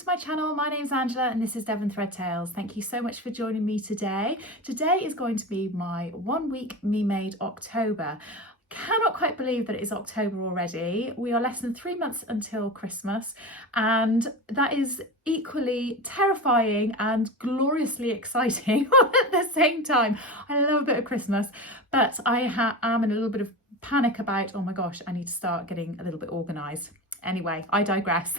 to my channel. My name's Angela and this is Devon Thread Tales. Thank you so much for joining me today. Today is going to be my 1 week Me Made October. Cannot quite believe that it is October already. We are less than 3 months until Christmas, and that is equally terrifying and gloriously exciting at the same time. I love a bit of Christmas, but I am in a little bit of panic about, oh my gosh, I need to start getting a little bit organised. Anyway, I digress.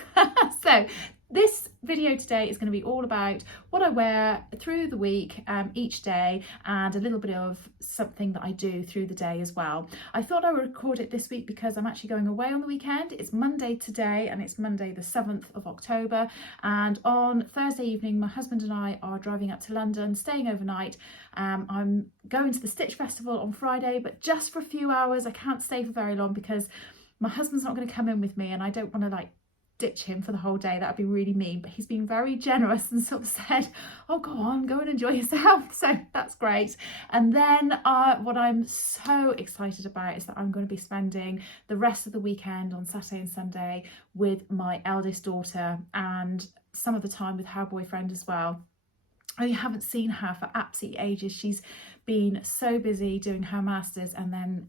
So this video today is going to be all about what I wear through the week, each day, and a little bit of something that I do through the day as well. I thought I would record it this week because I'm actually going away on the weekend. It's Monday today and it's Monday the 7th of October, and on Thursday evening my husband and I are driving up to London, staying overnight. I'm going to the Stitch Festival on Friday, but just for a few hours. I can't stay for very long because my husband's not going to come in with me and I don't want to ditch him for the whole day. That would be really mean, but he's been very generous and sort of said, oh, go on, go and enjoy yourself. So that's great. And then what I'm so excited about is that I'm going to be spending the rest of the weekend on Saturday and Sunday with my eldest daughter and some of the time with her boyfriend as well. I haven't seen her for absolutely ages. She's been so busy doing her masters and then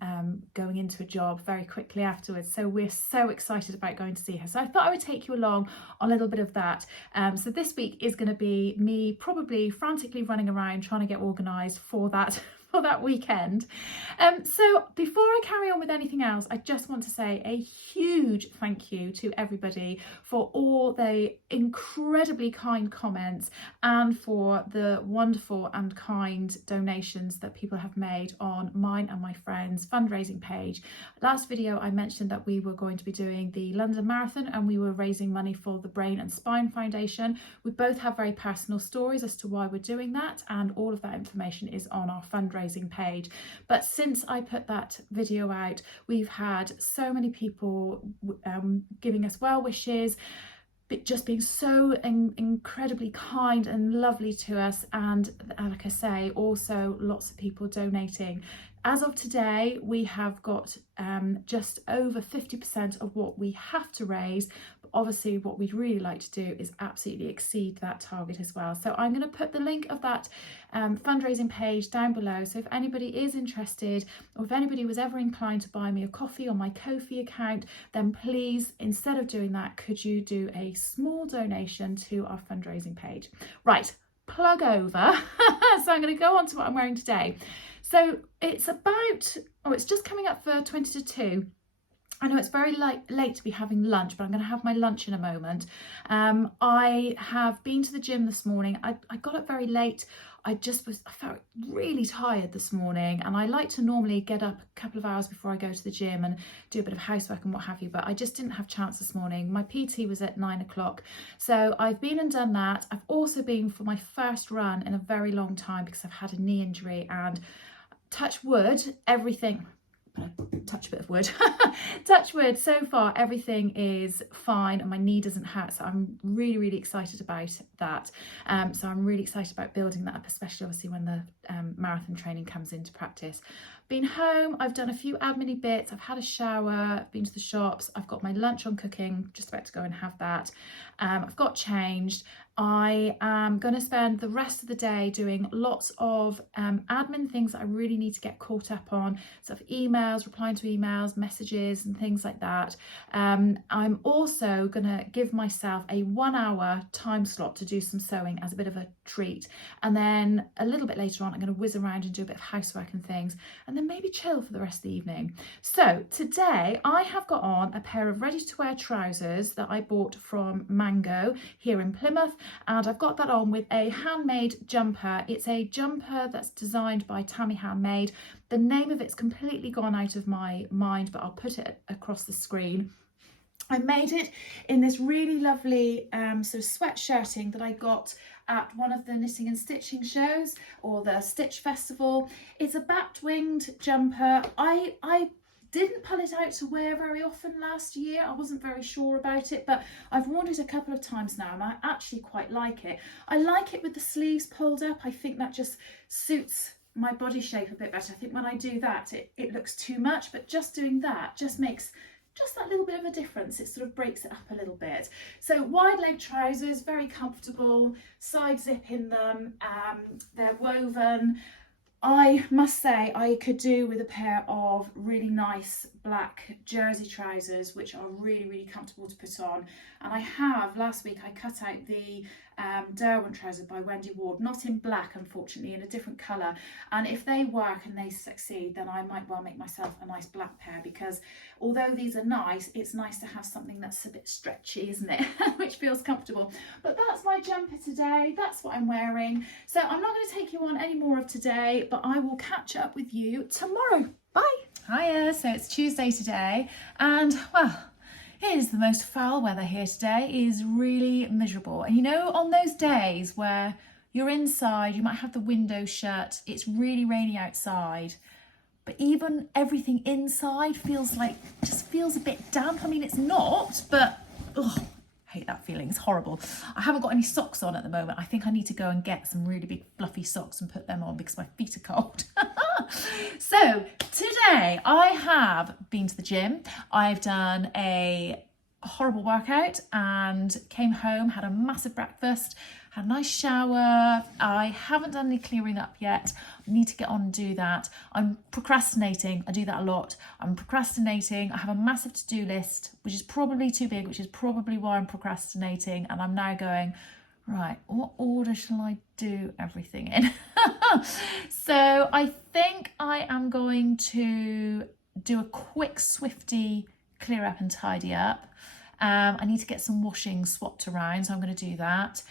going into a job very quickly afterwards. So we're so excited about going to see her. So I thought I would take you along on a little bit of that. So this week is going to be me probably frantically running around trying to get organised for that weekend. So before I carry on with anything else, I just want to say a huge thank you to everybody for all the incredibly kind comments and for the wonderful and kind donations that people have made on mine and my friends' fundraising page. Last video I mentioned that we were going to be doing the London Marathon and we were raising money for the Brain and Spine Foundation. We both have very personal stories as to why we're doing that, and all of that information is on our fundraising page. But since I put that video out, we've had so many people giving us well wishes, just being so incredibly kind and lovely to us, and like I say, also lots of people donating. As of today, we have got just over 50% of what we have to raise. But obviously, what we'd really like to do is absolutely exceed that target as well. So I'm going to put the link of that fundraising page down below. So if anybody is interested, or if anybody was ever inclined to buy me a coffee on my Ko-fi account, then please, instead of doing that, could you do a small donation to our fundraising page? Right, plug over. So I'm going to go on to what I'm wearing today. So it's about, it's just coming up for 20 to 2. I know it's very late to be having lunch, but I'm going to have my lunch in a moment. I have been to the gym this morning. I got up very late. I felt really tired this morning, and I like to normally get up a couple of hours before I go to the gym and do a bit of housework and what have you, but I just didn't have a chance this morning. My PT was at 9 o'clock. So I've been and done that. I've also been for my first run in a very long time because I've had a knee injury, and touch wood, everything, touch a bit of wood, touch wood, so far everything is fine and my knee doesn't hurt, so I'm really excited about that. So I'm really excited about building that up, especially obviously when the marathon training comes into practice. Been home, I've done a few admin bits, I've had a shower, been to the shops, I've got my lunch on cooking, just about to go and have that. I've got changed. I am going to spend the rest of the day doing lots of admin things that I really need to get caught up on, sort of emails, replying to emails, messages and things like that. I'm also going to give myself a 1 hour time slot to do some sewing as a bit of a treat, and then a little bit later on I'm going to whiz around and do a bit of housework and things, and then maybe chill for the rest of the evening. So today I have got on a pair of ready to wear trousers that I bought from Mango here in Plymouth, and I've got that on with a handmade jumper. It's a jumper that's designed by Tammy handmade. The name of it's completely gone out of my mind, but I'll put it across the screen. I made it in this really lovely sort of sweatshirting that I got at one of the knitting and stitching shows, or the Stitch Festival. It's a bat-winged jumper. I didn't pull it out to wear very often last year. I wasn't very sure about it, but I've worn it a couple of times now and I actually quite like it. I like it with the sleeves pulled up. I think that just suits my body shape a bit better. I think when I do that, it looks too much, but just doing that just makes just that little bit of a difference. It sort of breaks it up a little bit. So wide leg trousers, very comfortable, side zip in them, they're woven. I must say I could do with a pair of really nice black jersey trousers, which are really, really comfortable to put on. And I have, last week I cut out the Derwent trouser by Wendy Ward, not in black unfortunately, in a different colour. And if they work and they succeed, then I might well make myself a nice black pair, because although these are nice, it's nice to have something that's a bit stretchy, isn't it? Which feels comfortable. But that's my jumper today, that's what I'm wearing. So I'm not going to take you on any more of today, but I will catch up with you tomorrow. Bye. Hiya, so it's Tuesday today, and well, it is the most foul weather here today. It is really miserable. And you know, on those days where you're inside, you might have the window shut, it's really rainy outside, but even everything inside just feels a bit damp. I mean, it's not, but ugh, I hate that feeling. It's horrible. I haven't got any socks on at the moment. I think I need to go and get some really big fluffy socks and put them on because my feet are cold. So today I have been to the gym. I've done a horrible workout and came home, had a massive breakfast, had a nice shower. I haven't done any clearing up yet. I need to get on and do that. I'm procrastinating. I do that a lot. I'm procrastinating. I have a massive to-do list, which is probably too big, which is probably why I'm procrastinating. And I'm now going, right, what order shall I do everything in? So I think I am going to do a quick swifty clear up and tidy up. I need to get some washing swapped around, so I'm going to do that.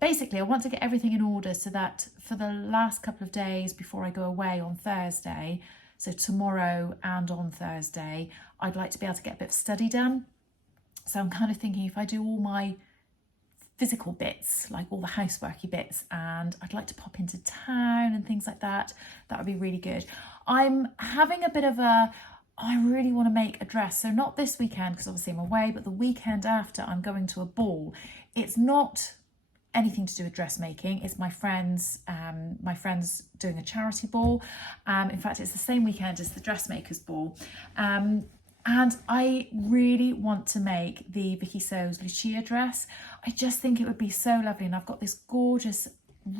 Basically, I want to get everything in order so that for the last couple of days before I go away on Thursday, so tomorrow and on Thursday, I'd like to be able to get a bit of study done. So I'm kind of thinking if I do all my physical bits, like all the houseworky bits, and I'd like to pop into town and things like that, that would be really good. I'm having a bit of I really want to make a dress. So not this weekend, because obviously I'm away, but the weekend after I'm going to a ball. It's not anything to do with dressmaking. It's my friends doing a charity ball. In fact, it's the same weekend as the dressmakers ball. And I really want to make the Viki Sew's Lucia dress. I just think it would be so lovely. And I've got this gorgeous,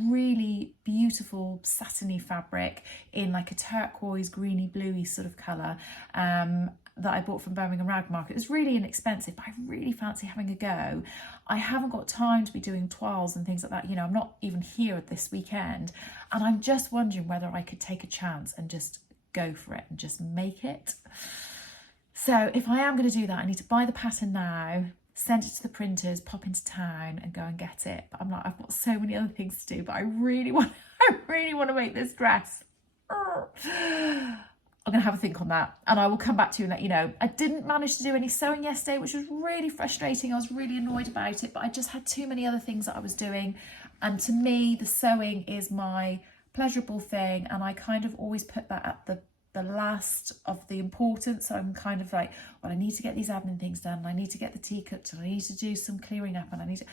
really beautiful satiny fabric in like a turquoise, greeny, bluey sort of colour that I bought from Birmingham Rag Market. It was really inexpensive, but I really fancy having a go. I haven't got time to be doing toiles and things like that. You know, I'm not even here this weekend. And I'm just wondering whether I could take a chance and just go for it and just make it. So if I am going to do that, I need to buy the pattern now, send it to the printers, pop into town and go and get it. But I'm like, I've got so many other things to do, but I really want to make this dress. I'm going to have a think on that and I will come back to you and let you know. I didn't manage to do any sewing yesterday, which was really frustrating. I was really annoyed about it, but I just had too many other things that I was doing. And to me, the sewing is my pleasurable thing. And I kind of always put that at the last of the importance. So I'm kind of like, well, I need to get these admin things done. And I need to get the tea cooked and I need to do some clearing up and I need to...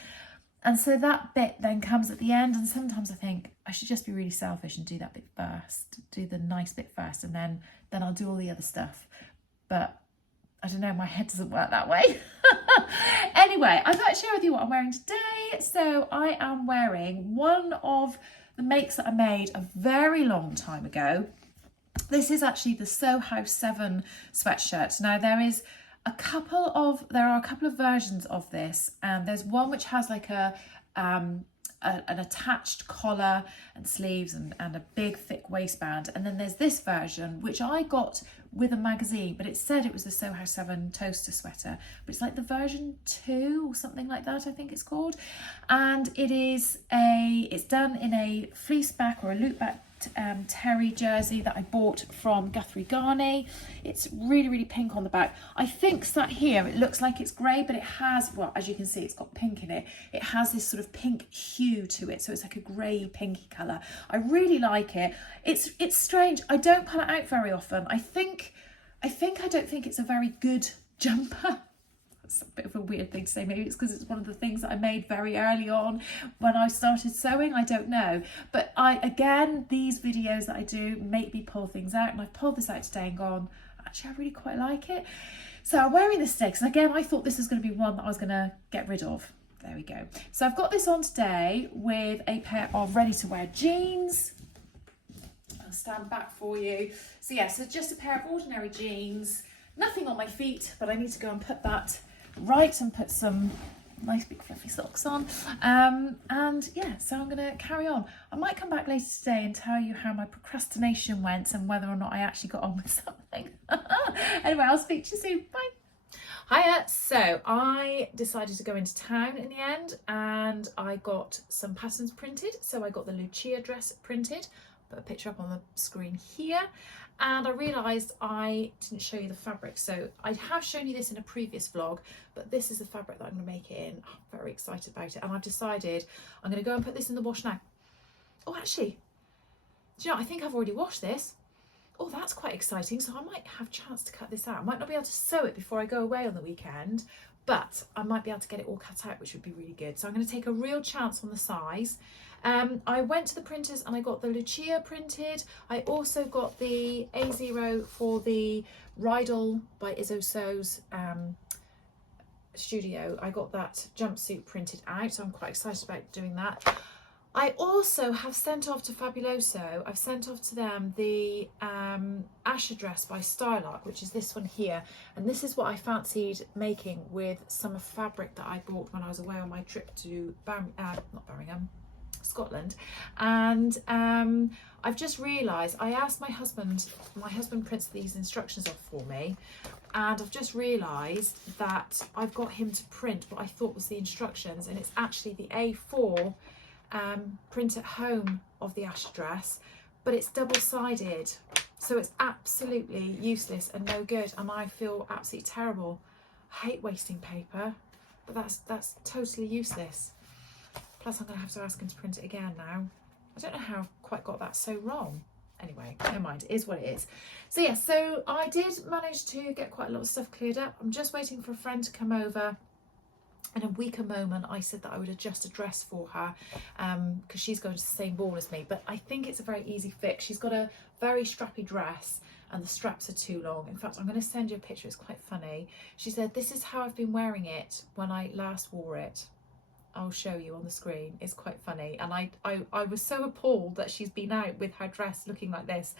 And so that bit then comes at the end. And sometimes I think I should just be really selfish and do that bit first, do the nice bit first, and then I'll do all the other stuff. But I don't know, my head doesn't work that way. Anyway, I thought I'd share with you what I'm wearing today. So I am wearing one of the makes that I made a very long time ago. This is actually the Sew House 7 sweatshirt. Now there are a couple of versions of this, and there's one which has like an attached collar and sleeves and a big thick waistband, and then there's this version which I got with a magazine, but it said it was the Sew House 7 toaster sweater, but it's like the version 2 or something like that, I think it's called. And it's done in a fleece back or a loop back terry jersey that I bought from Guthrie Garney. It's really, really pink on the back. I think that here it looks like it's grey, but it has, well, as you can see, it's got pink in it. It has this sort of pink hue to it, so it's like a grey pinky colour. I really like it. It's strange. I don't pull it out very often. I don't think it's a very good jumper. It's a bit of a weird thing to say. Maybe it's because it's one of the things that I made very early on when I started sewing. I don't know. But again, these videos that I do make me pull things out, and I've pulled this out today and gone, actually I really quite like it. So I'm wearing this today because again I thought this was going to be one that I was going to get rid of. There we go. So I've got this on today with a pair of ready to wear jeans. I'll stand back for you. So yeah, so just a pair of ordinary jeans, nothing on my feet, but I need to go and put that right and put some nice big fluffy socks on. And yeah, so I'm gonna carry on. I might come back later today and tell you how my procrastination went and whether or not I actually got on with something. Anyway, I'll speak to you soon. Bye. Hiya, so I decided to go into town in the end and I got some patterns printed. So I got the Lucia dress printed, put a picture up on the screen here, and I realised I didn't show you the fabric. So I have shown you this in a previous vlog, but this is the fabric that I'm going to make it in. I'm very excited about it, and I've decided I'm going to go and put this in the wash now. Oh, actually, do you know, I think I've already washed this. Oh, that's quite exciting. So I might have a chance to cut this out. I might not be able to sew it before I go away on the weekend, but I might be able to get it all cut out, which would be really good. So I'm going to take a real chance on the size. I went to the printers and I got the Lucia printed. I also got the A0 for the Rydal by Izzo Sews studio. I got that jumpsuit printed out, so I'm quite excited about doing that. I also have sent off to Fabuloso, I've sent off to them the Asha dress by Stylark, which is this one here. And this is what I fancied making with some fabric that I bought when I was away on my trip to Scotland. And I've just realised, I asked my husband prints these instructions off for me, and I've just realised that I've got him to print what I thought was the instructions, and it's actually the A4 print at home of the Asha dress, but it's double-sided, so it's absolutely useless and no good, and I feel absolutely terrible. I hate wasting paper, but that's totally useless. Plus I'm going to have to ask him to print it again now. I don't know how I've quite got that so wrong. Anyway, never mind, it is what it is. So yeah, so I did manage to get quite a lot of stuff cleared up. I'm just waiting for a friend to come over. In a weaker moment, I said that I would adjust a dress for her because she's going to the same ball as me, but I think it's a very easy fix. She's got a very strappy dress and the straps are too long. In fact, I'm going to send you a picture, it's quite funny. She said, this is how I've been wearing it when I last wore it. I'll show you on the screen, it's quite funny. And I was so appalled that she's been out with her dress looking like this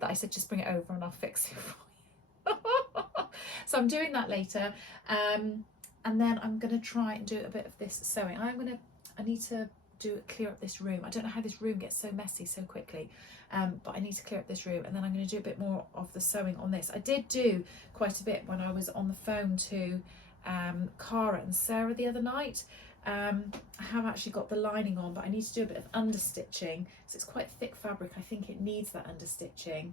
that I said, just bring it over and I'll fix it for you. So I'm doing that later. And then I'm going to try and do a bit of this sewing. I need to clear up this room. I don't know how this room gets so messy so quickly, but I need to clear up this room, and then I'm going to do a bit more of the sewing on this. I did do quite a bit when I was on the phone to Cara and Sarah the other night. I have actually got the lining on, but I need to do a bit of understitching. So it's quite thick fabric. I think it needs that understitching.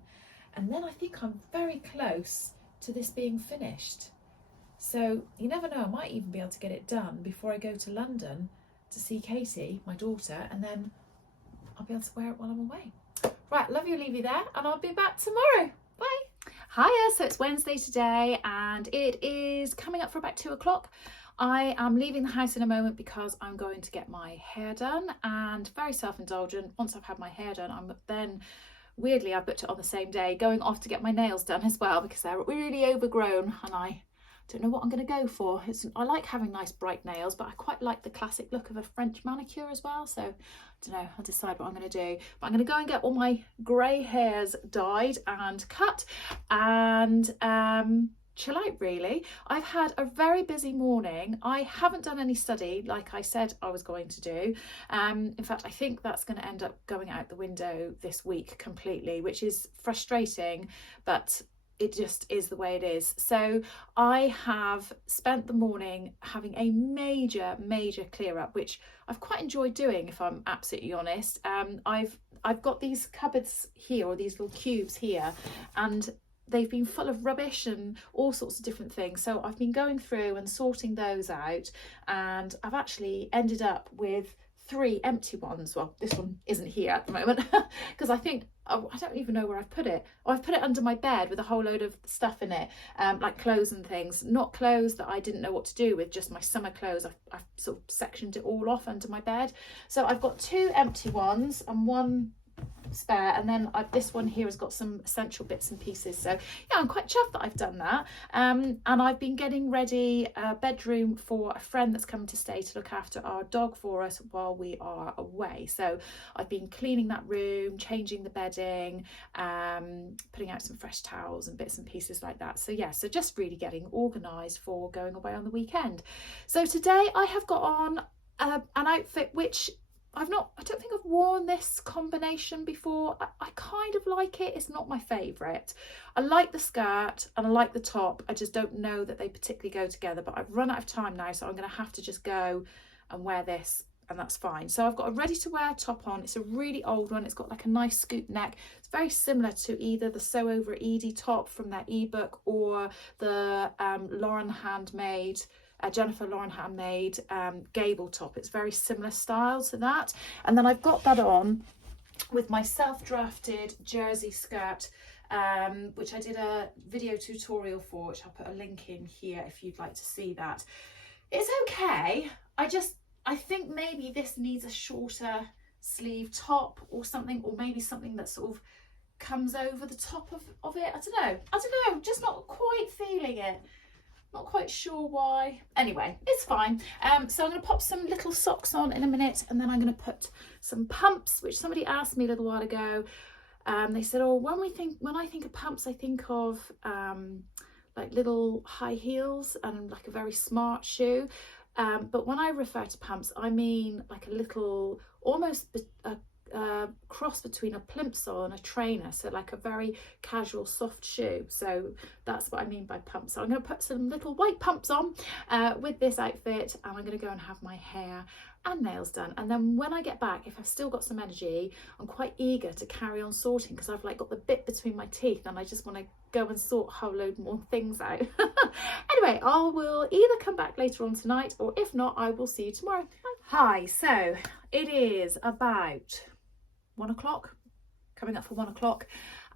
And then I think I'm very close to this being finished. So you never know, I might even be able to get it done before I go to London to see Katie, my daughter, and then I'll be able to wear it while I'm away. Right, love you, leave you there, and I'll be back tomorrow. Bye. Hiya, so it's Wednesday today, and it is coming up for about 2 o'clock. I am leaving the house in a moment because I'm going to get my hair done, and very self-indulgent. Once I've had my hair done, I'm then, weirdly, I booked it on the same day, going off to get my nails done as well because they're really overgrown, and I don't know what I'm going to go for. I like having nice bright nails, but I quite like the classic look of a French manicure as well. So I don't know, I'll decide what I'm going to do. But I'm going to go and get all my grey hairs dyed and cut and chill out really. I've had a very busy morning. I haven't done any study like I said I was going to do. In fact, I think that's going to end up going out the window this week completely, which is frustrating, but it just is the way it is. So I have spent the morning having a major clear up, which I've quite enjoyed doing, if I'm absolutely honest. I've got these cupboards here, or these little cubes here, and they've been full of rubbish and all sorts of different things. So I've been going through and sorting those out, and I've actually ended up with 3 empty ones. Well, this one isn't here at the moment because I think I don't even know where I've put it. Oh, I've put it under my bed with a whole load of stuff in it, like clothes and things. Not clothes that I didn't know what to do with, just my summer clothes. I've sort of sectioned it all off under my bed. So I've got 2 empty ones and 1 spare, and then this one here has got some essential bits and pieces, so yeah, I'm quite chuffed that I've done that. And I've been getting ready a bedroom for a friend that's coming to stay to look after our dog for us while we are away. So I've been cleaning that room, changing the bedding, putting out some fresh towels and bits and pieces like that. So yeah, so just really getting organised for going away on the weekend. So today I have got on an outfit which I don't think I've worn this combination before. I kind of like it. It's not my favourite. I like the skirt and I like the top. I just don't know that they particularly go together, but I've run out of time now, so I'm going to have to just go and wear this, and that's fine. So I've got a ready to wear top on. It's a really old one. It's got like a nice scoop neck. It's very similar to either the Sew Over Edie top from their ebook or the Jennifer Lauren handmade gable top. It's very similar style to that. And then I've got that on with my self-drafted jersey skirt, which I did a video tutorial for, which I'll put a link in here if you'd like to see that. It's okay. I think maybe this needs a shorter sleeve top or something, or maybe something that sort of comes over the top of it. I don't know, just not quite feeling it. Not quite sure why. Anyway, it's fine. So I'm going to pop some little socks on in a minute, and then I'm going to put some pumps, which somebody asked me a little while ago. They said, oh, when I think of pumps, I think of like little high heels and like a very smart shoe. But when I refer to pumps, I mean like a little, almost a cross between a plimsoll and a trainer, so like a very casual soft shoe. So that's what I mean by pumps. So I'm going to put some little white pumps on with this outfit, and I'm going to go and have my hair and nails done. And then when I get back, if I've still got some energy, I'm quite eager to carry on sorting, because I've like got the bit between my teeth and I just want to go and sort a whole load more things out. Anyway, I will either come back later on tonight, or if not, I will see you tomorrow. Bye. Hi, so it is about 1 o'clock, coming up for 1 o'clock,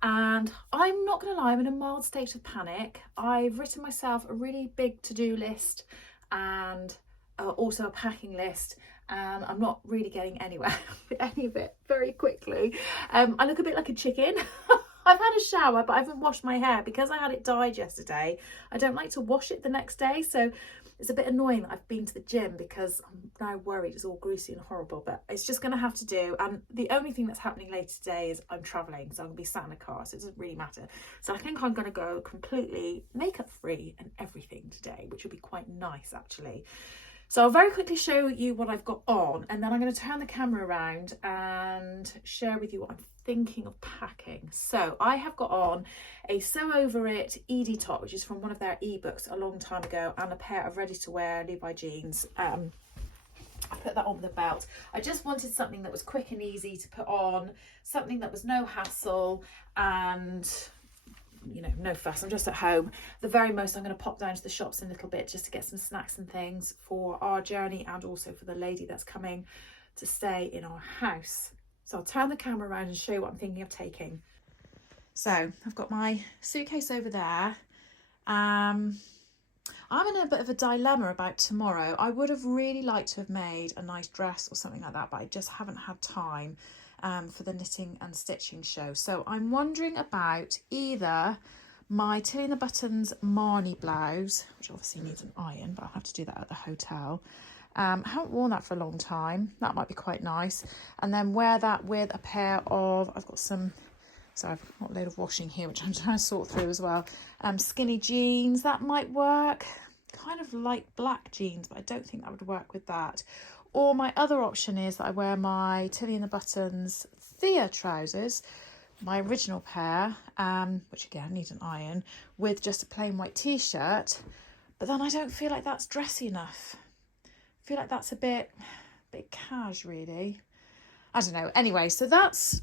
and I'm not gonna lie, I'm in a mild state of panic. I've written myself a really big to-do list and also a packing list, and I'm not really getting anywhere with any of it very quickly. I look a bit like a chicken. I've had a shower, but I haven't washed my hair because I had it dyed yesterday. I don't like to wash it the next day, so it's a bit annoying that I've been to the gym, because I'm now worried it's all greasy and horrible, but it's just going to have to do. And the only thing that's happening later today is I'm travelling, so I'm going to be sat in a car, so it doesn't really matter. So I think I'm going to go completely makeup free and everything today, which will be quite nice actually. So I'll very quickly show you what I've got on, and then I'm going to turn the camera around and share with you what I'm thinking of packing. So I have got on a Sew Over It Edie top, which is from one of their ebooks a long time ago, and a pair of ready to wear Levi jeans. I put that on with a belt. I just wanted something that was quick and easy to put on, something that was no hassle and, you know, no fuss. I'm just at home. The very most, I'm going to pop down to the shops in a little bit just to get some snacks and things for our journey, and also for the lady that's coming to stay in our house. So I'll turn the camera around and show you what I'm thinking of taking. So I've got my suitcase over there. I'm in a bit of a dilemma about tomorrow. I would have really liked to have made a nice dress or something like that, but I just haven't had time for the knitting and stitching show. So I'm wondering about either my Tilly and the Buttons Marnie blouse, which obviously needs an iron, but I'll have to do that at the hotel. I haven't worn that for a long time. That might be quite nice. And then wear that with a pair of, I've got some, so I've got a load of washing here, which I'm trying to sort through as well. Skinny jeans, that might work. Kind of light black jeans, but I don't think that would work with that. Or my other option is that I wear my Tilly and the Buttons Thea trousers, my original pair, which again need an iron, with just a plain white t-shirt. But then I don't feel like that's dressy enough. I feel like that's a bit cash, really. I don't know. Anyway, so that's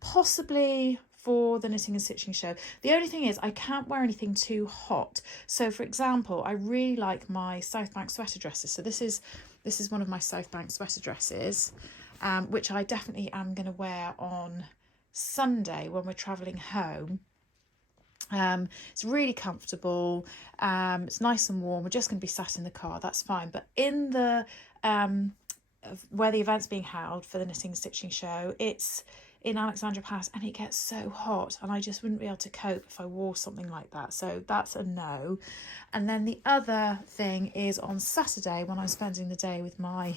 possibly for the knitting and stitching show. The only thing is I can't wear anything too hot. So for example, I really like my South Bank sweater dresses. So this is one of my South Bank sweater dresses, which I definitely am going to wear on Sunday when we're travelling home. It's really comfortable, it's nice and warm. We're just going to be sat in the car, that's fine. But in the where the event's being held for the knitting and stitching show, it's in Alexandra Pass, and it gets so hot, and I just wouldn't be able to cope if I wore something like that. So that's a no. And then the other thing is on Saturday, when I'm spending the day with my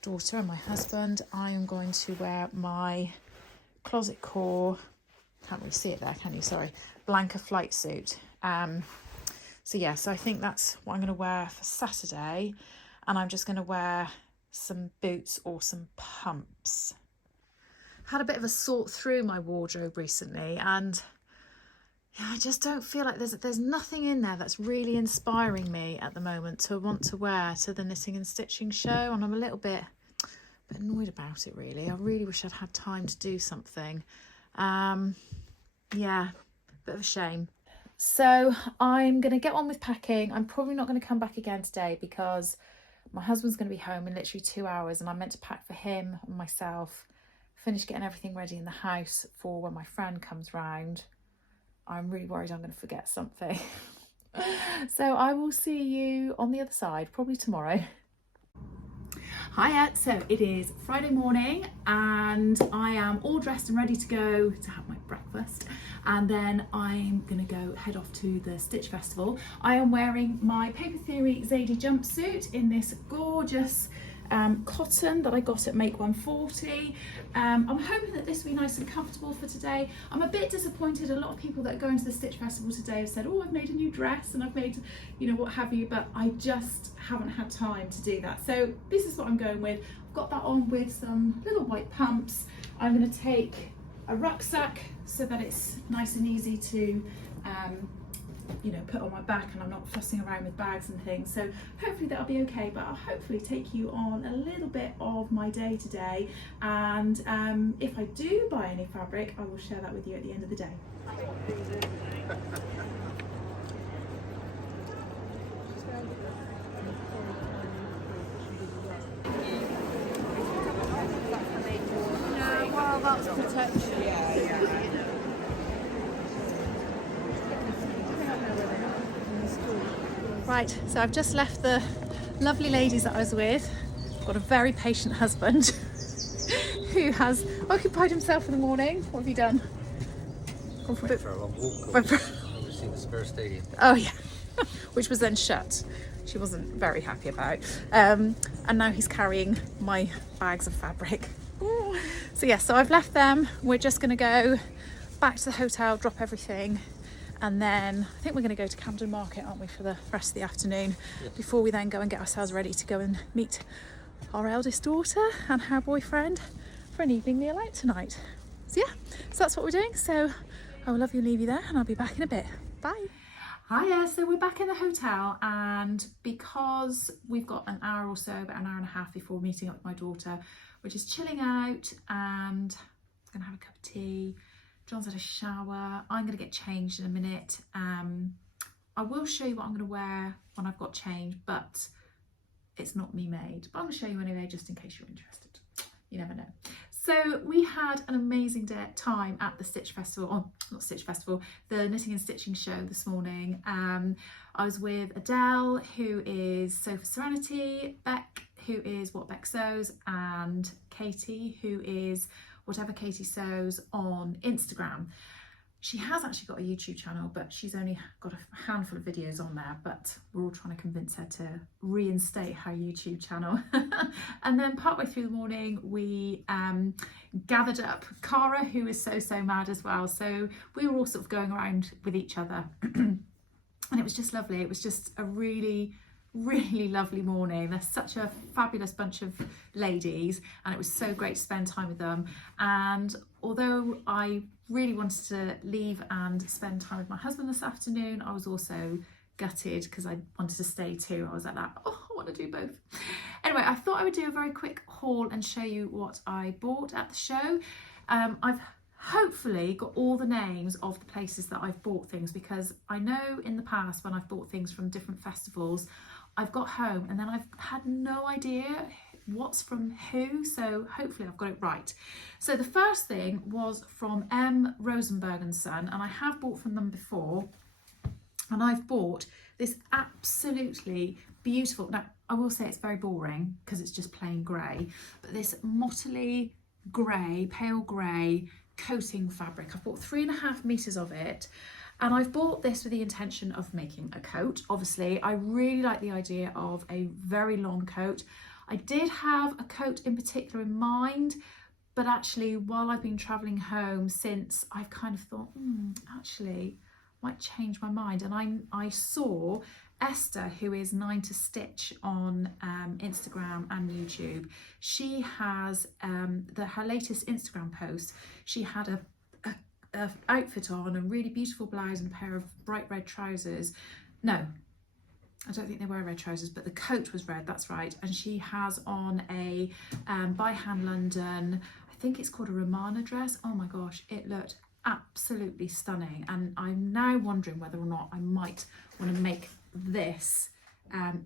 daughter and my husband, I am going to wear my Closet Core, can't really see it there, can you? Sorry, Blanca flight suit. So yeah, so I think that's what I'm going to wear for Saturday, and I'm just going to wear some boots or some pumps. Had a bit of a sort through my wardrobe recently, and yeah, I just don't feel like there's nothing in there that's really inspiring me at the moment to want to wear to the knitting and stitching show, and I'm a little bit annoyed about it really. I really wish I'd had time to do something. Yeah, bit of a shame. So I'm going to get on with packing. I'm probably not going to come back again today because my husband's going to be home in literally 2 hours, and I'm meant to pack for him and myself, finish getting everything ready in the house for when my friend comes round. I'm really worried I'm going to forget something. So I will see you on the other side, probably tomorrow. Hiya, so it is Friday morning and I am all dressed and ready to go to have my breakfast, and then I'm gonna go head off to the Stitch Festival. I am wearing my Paper Theory Zadie jumpsuit in this gorgeous cotton that I got at Make 140. I'm hoping that this will be nice and comfortable for today. I'm a bit disappointed. A lot of people that are going to the Stitch Festival today have said, oh, I've made a new dress and I've made, you know, what have you, but I just haven't had time to do that. So this is what I'm going with. I've got that on with some little white pumps. I'm going to take a rucksack so that it's nice and easy to you know, put on my back and I'm not fussing around with bags and things. So hopefully that'll be okay, but I'll hopefully take you on a little bit of my day today, and if I do buy any fabric, I will share that with you at the end of the day. No, well, that's protection. Yeah. Right, so I've just left the lovely ladies that I was with. I've got a very patient husband who has occupied himself in the morning. What have you done? Gone for a long walk. Obviously the Spurs Stadium. Oh yeah, which was then shut. She wasn't very happy about. And now he's carrying my bags of fabric. So yeah, so I've left them. We're just going to go back to the hotel, drop everything, and then I think we're going to go to Camden Market, aren't we, for the rest of the afternoon, before we then go and get ourselves ready to go and meet our eldest daughter and her boyfriend for an evening meal out tonight. So yeah, so that's what we're doing. So I will love you and leave you there, and I'll be back in a bit. Bye. Hiya, so we're back in the hotel, and because we've got an hour or so, about an hour and a half before meeting up with my daughter, we're just chilling out and gonna have a cup of tea. John's had a shower. I'm going to get changed in a minute. I will show you what I'm going to wear when I've got changed, but it's not me made. But I'm going to show you anyway, just in case you're interested. You never know. So we had an amazing time at the Stitch Festival, or not Stitch Festival, the Knitting and Stitching show this morning. I was with Adele, who is Sew for Serenity, Beck, who is What Beck Sews, and Katie, who is Whatever Katie Sews on Instagram. She has actually got a YouTube channel, but she's only got a handful of videos on there, but we're all trying to convince her to reinstate her YouTube channel. And then partway through the morning, we gathered up Cara, who is so mad as well. So we were all sort of going around with each other and it was just lovely. It was just a really lovely morning. They're such a fabulous bunch of ladies, and it was so great to spend time with them. And although I really wanted to leave and spend time with my husband this afternoon, I was also gutted because I wanted to stay too. I was like that, oh, I want to do both. Anyway, I thought I would do a very quick haul and show you what I bought at the show. I've hopefully got all the names of the places that I've bought things, because I know in the past when I've bought things from different festivals, I've got home and then I've had no idea what's from who, so hopefully I've got it right. So the first thing was from M. Rosenberg and Son, and I have bought from them before, and I've bought this absolutely beautiful, now I will say it's very boring because it's just plain grey, but this mottly grey, pale grey coating fabric. I've bought 3.5 meters of it, and I've bought this with the intention of making a coat. Obviously, I really like the idea of a very long coat. I did have a coat in particular in mind, but actually while I've been traveling home since, I've kind of thought, actually might change my mind. And I saw Esther, who is 9 to Stitch on Instagram and YouTube. She has her latest Instagram post. She had a outfit on, a really beautiful blouse and a pair of bright red trousers. No, I don't think they were red trousers, but the coat was red, that's right. And she has on a by hand London, I think it's called a Romana dress. Oh my gosh, it looked absolutely stunning. And I'm now wondering whether or not I might want to make this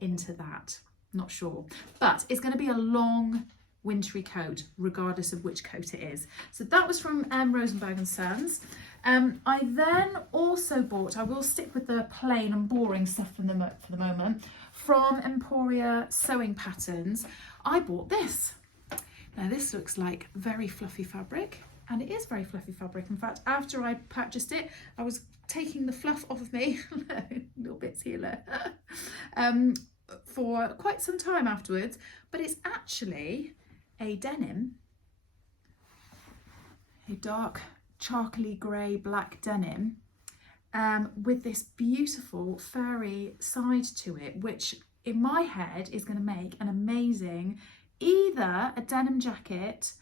into that. Not sure, but it's going to be a long wintry coat regardless of which coat it is. So that was from Rosenberg and Sons. I then also bought, I will stick with the plain and boring stuff for the moment, from Emporia Sewing Patterns. I bought this. Now this looks like very fluffy fabric, and it is very fluffy fabric. In fact, after I purchased it, I was taking the fluff off of me, little bits here, look, for quite some time afterwards. But it's actually a denim, a dark charcoaly grey black denim, with this beautiful furry side to it, which in my head is going to make an amazing either a denim jacket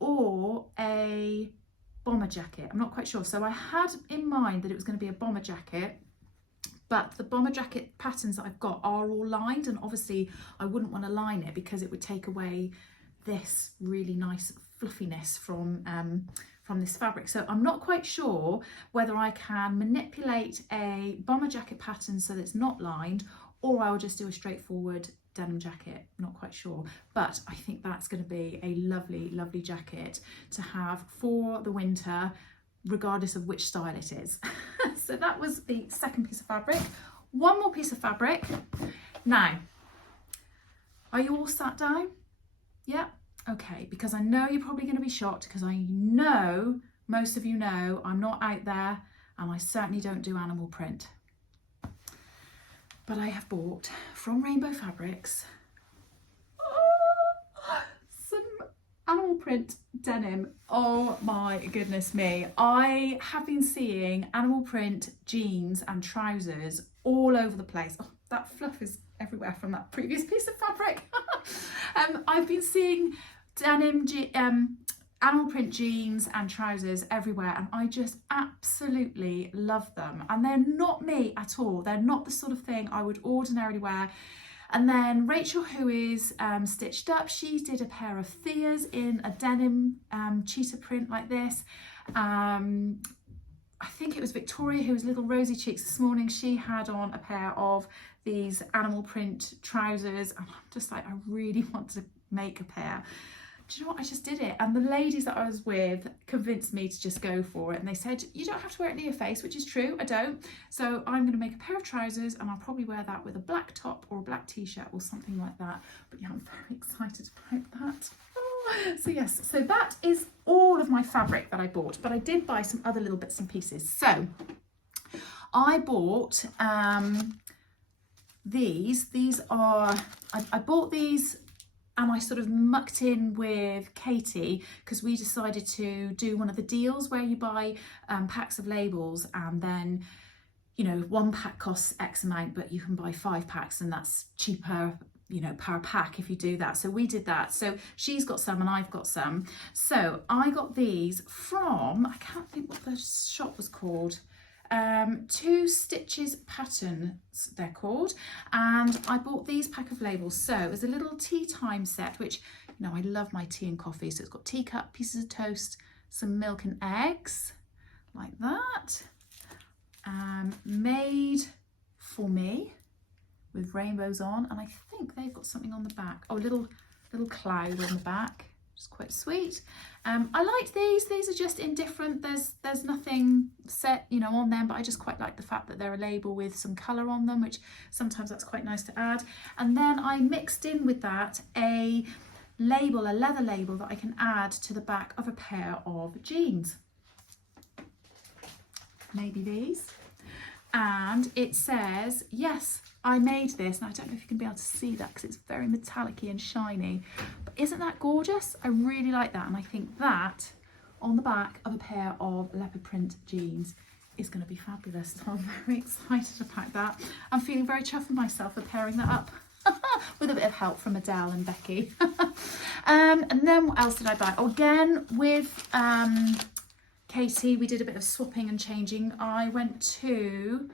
or a bomber jacket. I'm not quite sure. So I had in mind that it was going to be a bomber jacket, but the bomber jacket patterns that I've got are all lined, and obviously I wouldn't want to line it because it would take away this really nice fluffiness from this fabric. So I'm not quite sure whether I can manipulate a bomber jacket pattern so that it's not lined, or I'll just do a straightforward denim jacket. Not quite sure, but I think that's going to be a lovely, lovely jacket to have for the winter, regardless of which style it is. So that was the second piece of fabric. One more piece of fabric. Now, are you all sat down? Yeah, okay, because I know you're probably going to be shocked, because I know most of you know I'm not out there, and I certainly don't do animal print. But I have bought from Rainbow Fabrics some animal print denim. Oh my goodness me. I have been seeing animal print jeans and trousers all over the place. Oh, that fluff is everywhere from that previous piece of fabric. I've been seeing denim animal print jeans and trousers everywhere, and I just absolutely love them. And they're not me at all. They're not the sort of thing I would ordinarily wear. And then Rachel, who is Stitched Up, she did a pair of Theas in a denim cheetah print like this. I think it was Victoria, who was Little Rosy Cheeks this morning. She had on a pair of these animal print trousers, and I'm just like, I really want to make a pair. Do you know what? I just did it, and the ladies that I was with convinced me to just go for it, and they said you don't have to wear it near your face, which is true, I don't. So I'm going to make a pair of trousers, and I'll probably wear that with a black top or a black t-shirt or something like that. But yeah, I'm very excited about that. So yes, so that is all of my fabric that I bought, but I did buy some other little bits and pieces. So I bought these are, I bought these, and I sort of mucked in with Katie because we decided to do one of the deals where you buy packs of labels, and then, you know, one pack costs X amount, but you can buy 5 packs and that's cheaper, you know, per pack if you do that. So we did that. So she's got some and I've got some. So I got these from, I can't think what the shop was called, Two Stitches Patterns they're called, and I bought these pack of labels. So it was a little tea time set, which, you know, I love my tea and coffee, so it's got teacup, pieces of toast, some milk and eggs like that, made for me with rainbows on, and I think they've got something on the back. Oh, a little cloud on the back, which is quite sweet. I like these are just indifferent. There's nothing set, you know, on them, but I just quite like the fact that they're a label with some colour on them, which sometimes that's quite nice to add. And then I mixed in with that a label, a leather label that I can add to the back of a pair of jeans. Maybe these. And it says, yes, I made this. And I don't know if you can be able to see that because it's very metallic-y and shiny. But isn't that gorgeous? I really like that. And I think that on the back of a pair of leopard print jeans is going to be fabulous. So I'm very excited about that. I'm feeling very chuffed with myself for pairing that up with a bit of help from Adele and Becky. And then what else did I buy? Oh, again, with Katie, we did a bit of swapping and changing. I went to,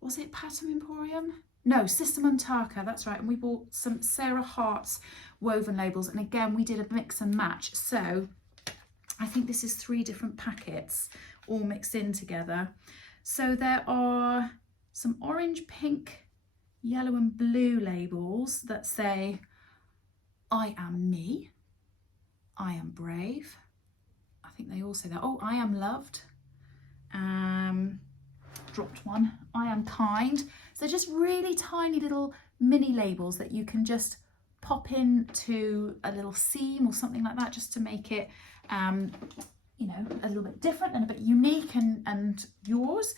was it Pattern Emporium? No, System Umtaka, that's right. And we bought some Sarah Hart's woven labels. And again, we did a mix and match. So I think this is 3 different packets all mixed in together. So there are some orange, pink, yellow and blue labels that say, I am me, I am brave. I think they all say that. Oh, I am loved. Dropped one. I am kind. So just really tiny little mini labels that you can just pop into a little seam or something like that, just to make it, you know, a little bit different and a bit unique and yours.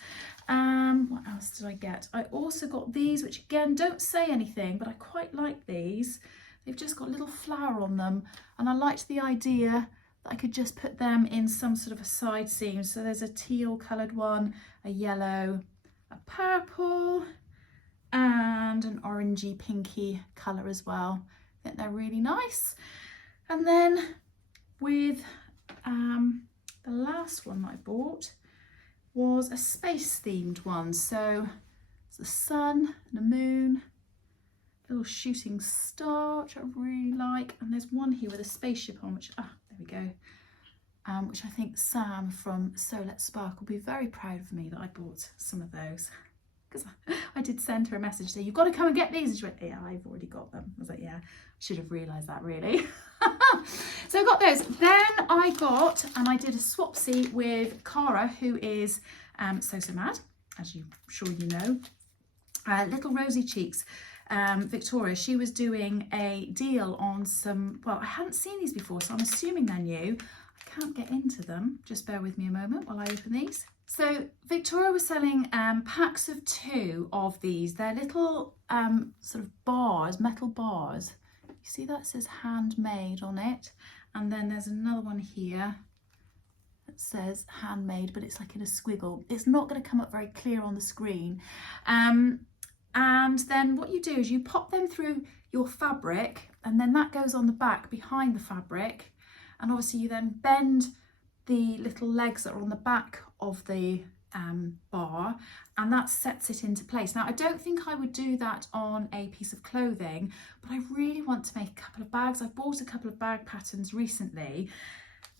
What else did I get? I also got these, which again don't say anything, but I quite like these. They've just got a little flower on them, and I liked the idea that I could just put them in some sort of a side seam. So there's a teal coloured one, a yellow, a purple, and an orangey pinky colour as well. I think they're really nice. And then with the last one that I bought was a space themed one. So it's the sun and the moon, little shooting star, which I really like. And there's one here with a spaceship on, which, there we go. Which I think Sam from So Let's Spark will be very proud of me that I bought some of those. Because I did send her a message saying, you've got to come and get these. And she went, yeah, I've already got them. I was like, yeah, I should have realised that really. So I got those. Then I got, and I did a swapsy with Cara, who is So Mad, as I'm sure you know. Little Rosy Cheeks. Victoria, she was doing a deal on some, well, I hadn't seen these before, so I'm assuming they're new. I can't get into them. Just bear with me a moment while I open these. So Victoria was selling packs of 2 of these. They're little sort of bars, metal bars. You see that says handmade on it. And then there's another one here that says handmade, but it's like in a squiggle. It's not going to come up very clear on the screen. And then what you do is you pop them through your fabric, and then that goes on the back behind the fabric. And obviously you then bend the little legs that are on the back of the bar, and that sets it into place. Now, I don't think I would do that on a piece of clothing, but I really want to make a couple of bags. I've bought a couple of bag patterns recently,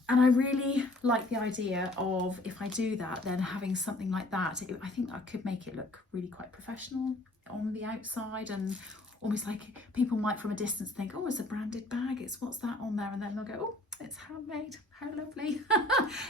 and I really like the idea of, if I do that, then having something like that. I think I could make it look really quite professional on the outside, and almost like people might from a distance think, oh, it's a branded bag, it's what's that on there, and then they'll go, oh, it's handmade, how lovely.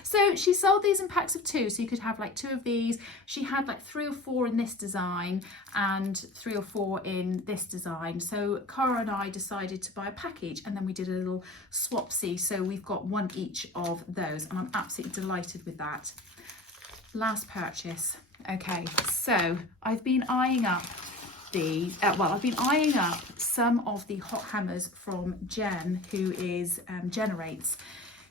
So she sold these in packs of 2, so you could have like 2 of these. She had like 3 or 4 in this design and 3 or 4 in this design. So Cara and I decided to buy a package, and then we did a little swapsy, so we've got 1 each of those, and I'm absolutely delighted with that. Last purchase. Okay, so I've been eyeing up these, I've been eyeing up some of the hot hammers from Jen, who is Generates.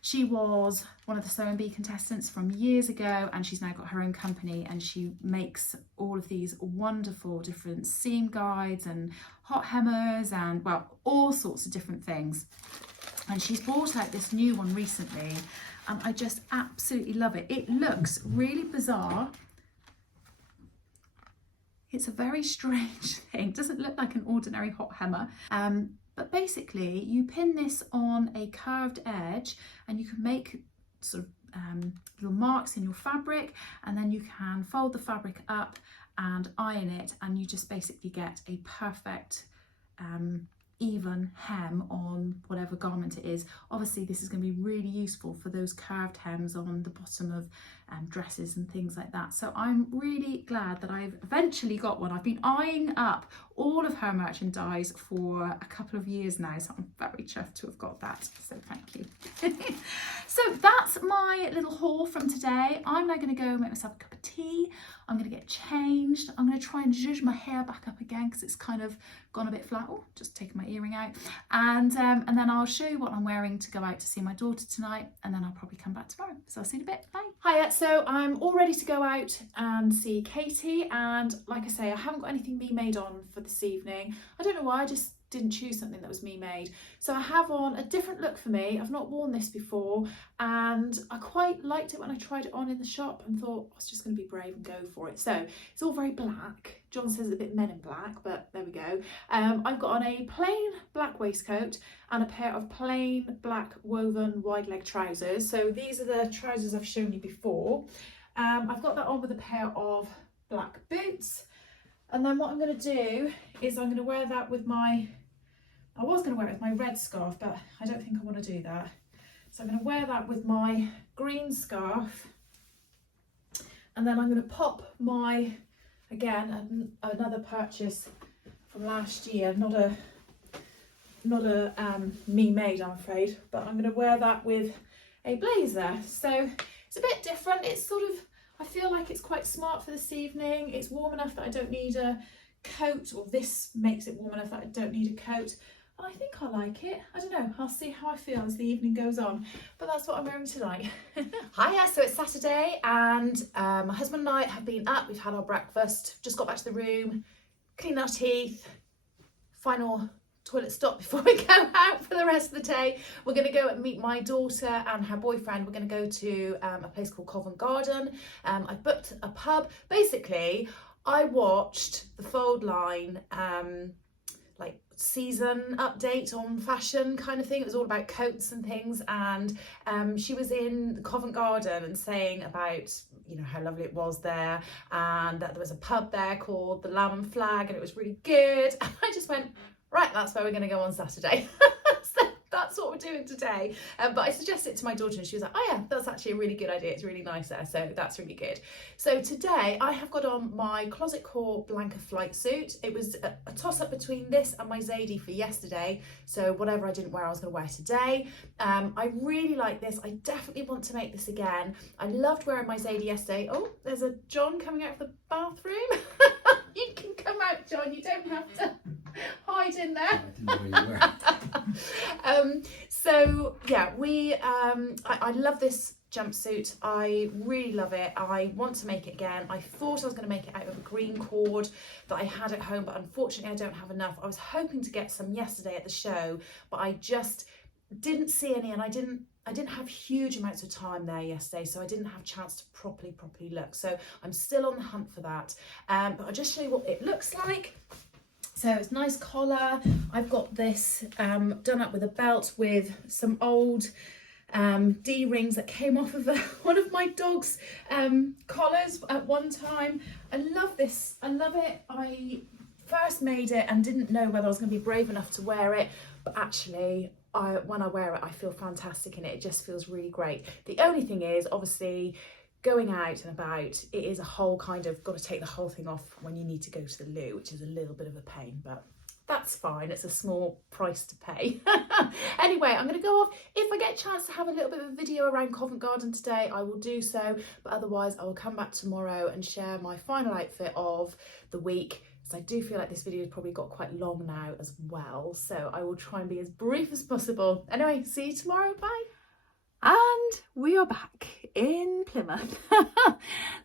She was one of the Sew and Bee contestants from years ago, and she's now got her own company, and she makes all of these wonderful different seam guides and hot hammers and, well, all sorts of different things. And she's brought out this new one recently, and I just absolutely love it. It looks really bizarre. It's a very strange thing. It doesn't look like an ordinary hot hammer. But basically you pin this on a curved edge, and you can make sort of little marks in your fabric, and then you can fold the fabric up and iron it, and you just basically get a perfect even hem on whatever garment it is. Obviously this is going to be really useful for those curved hems on the bottom of dresses and things like that. So I'm really glad that I've eventually got one. I've been eyeing up all of her merchandise for a couple of years now, so I'm very chuffed to have got that, so thank you. So that's my little haul from today. I'm now going to go make myself a cup of tea. I'm going to get changed. I'm going to try and zhuzh my hair back up again because it's kind of gone a bit flat. Oh, just taking my earring out. And then I'll show you what I'm wearing to go out to see my daughter tonight, and then I'll probably come back tomorrow. So I'll see you in a bit. Bye. Hiya, so I'm all ready to go out and see Katie, and like I say, I haven't got anything me made on for this evening. I don't know why, I just didn't choose something that was me made. So I have on a different look for me. I've not worn this before, and I quite liked it when I tried it on in the shop and thought I was just going to be brave and go for it. So it's all very black. John says it's a bit Men in Black, but there we go. I've got on a plain black waistcoat and a pair of plain black woven wide leg trousers. So these are the trousers I've shown you before. I've got that on with a pair of black boots. And then what I'm going to do is I'm going to wear that with my, I was going to wear it with my red scarf, but I don't think I want to do that. So I'm going to wear that with my green scarf. And then I'm going to pop my, again, another purchase from last year, not a me made, I'm afraid, but I'm going to wear that with a blazer. So it's a bit different. It's sort of, I feel like it's quite smart for this evening. It's warm enough that I don't need a coat, or this makes it warm enough that I don't need a coat. And I think I like it. I don't know, I'll see how I feel as the evening goes on. But that's what I'm wearing tonight. Hiya, so it's Saturday, and my husband and I have been up. We've had our breakfast, just got back to the room, cleaned our teeth, final toilet stop before we go out for the rest of the day. We're going to go and meet my daughter and her boyfriend. We're going to go to a place called Covent Garden. I booked a pub. Basically, I watched the Fold Line like season update on fashion kind of thing. It was all about coats and things, and she was in Covent Garden and saying about, you know, how lovely it was there, and that there was a pub there called the Lamb and Flag, and it was really good. And I just went, right, that's where we're going to go on Saturday. So that's what we're doing today. But I suggested it to my daughter and she was like, oh yeah, that's actually a really good idea. It's really nice there. So that's really good. So today I have got on my Closet Core Blanca flight suit. It was a toss up between this and my Zadie for yesterday. So whatever I didn't wear, I was going to wear today. I really like this. I definitely want to make this again. I loved wearing my Zadie yesterday. Oh, there's a John coming out of the bathroom. You can come out, John. You don't have to hide in there. I didn't know where you were. So yeah, I love this jumpsuit. I really love it. I want to make it again. I thought I was going to make it out of a green cord that I had at home, but unfortunately I don't have enough. I was hoping to get some yesterday at the show, but I just didn't see any, and I didn't have huge amounts of time there yesterday, so I didn't have a chance to properly look. So I'm still on the hunt for that. But I'll just show you what it looks like. So it's nice collar. I've got this done up with a belt with some old D-rings that came off of one of my dog's collars at one time. I love this. I love it. I first made it and didn't know whether I was going to be brave enough to wear it, but actually when I wear it, I feel fantastic in it. It just feels really great. The only thing is, obviously, going out and about, it is a whole kind of, got to take the whole thing off when you need to go to the loo, which is a little bit of a pain, but that's fine. It's a small price to pay. Anyway, I'm going to go off. If I get a chance to have a little bit of a video around Covent Garden today, I will do so, but otherwise I will come back tomorrow and share my final outfit of the week. So I do feel like this video has probably got quite long now as well, so I will try and be as brief as possible. Anyway, see you tomorrow. Bye. And we are back in Plymouth.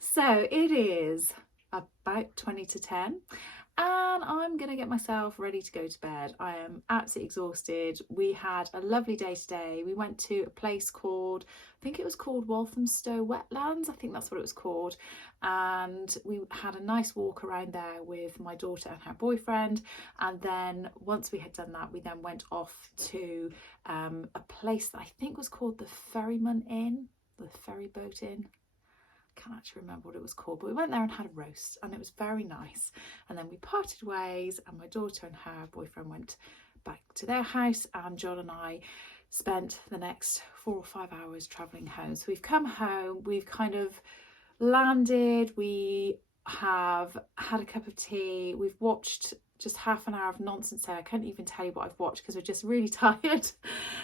So it is about 20 to 10. And I'm going to get myself ready to go to bed. I am absolutely exhausted. We had a lovely day today. We went to a place called, I think it was called Walthamstow Wetlands. I think that's what it was called. And we had a nice walk around there with my daughter and her boyfriend. And then once we had done that, we then went off to a place that I think was called the Ferryman Inn, the ferry boat inn. Can't actually remember what it was called, but we went there and had a roast and it was very nice. And then we parted ways and my daughter and her boyfriend went back to their house, and John and I spent the next 4 or 5 hours traveling home. So we've come home, we've kind of landed, we have had a cup of tea, we've watched just half an hour of nonsense there. I can't even tell you what I've watched because we're just really tired,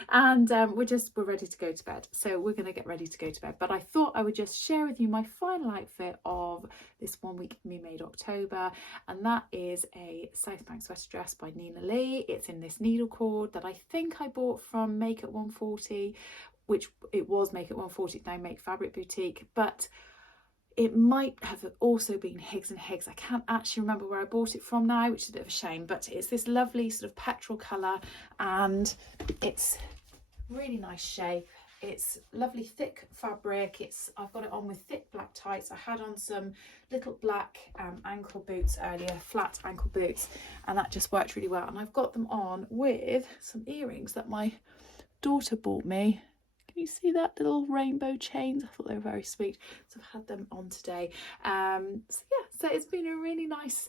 and we're ready to go to bed. So we're going to get ready to go to bed, but I thought I would just share with you my final outfit of this 1 week Me Made October, and that is a South Bank sweater dress by Nina Lee. It's in this needle cord that I think I bought from Make at 140, which it was Make at 140, now Make Fabric Boutique, but it might have also been Higgs and Higgs. I can't actually remember where I bought it from now, which is a bit of a shame, but it's this lovely sort of petrol colour, and it's really nice shape. It's lovely thick fabric. I've got it on with thick black tights. I had on some little black ankle boots earlier, flat ankle boots, and that just worked really well. And I've got them on with some earrings that my daughter bought me. Can you see that little rainbow chains? I thought they were very sweet, so I've had them on today. So yeah, so it's been a really nice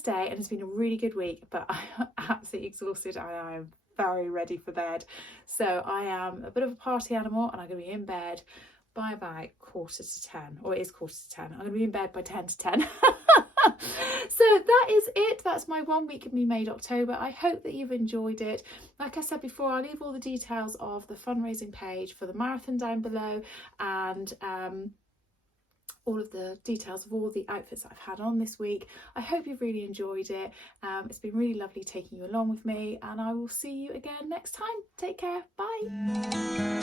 day, and it's been a really good week, but I'm absolutely exhausted. I am very ready for bed. So I am a bit of a party animal, and I'm going to be in bed by about 9:45, or it is 9:45. I'm going to be in bed by 10:50. So that is it. That's my 1 week of Me Made October. I hope that you've enjoyed it. Like I said before, I'll leave all the details of the fundraising page for the marathon down below, and all of the details of all the outfits that I've had on this week. I hope you've really enjoyed it. It's been really lovely taking you along with me, and I will see you again next time. Take care. Bye.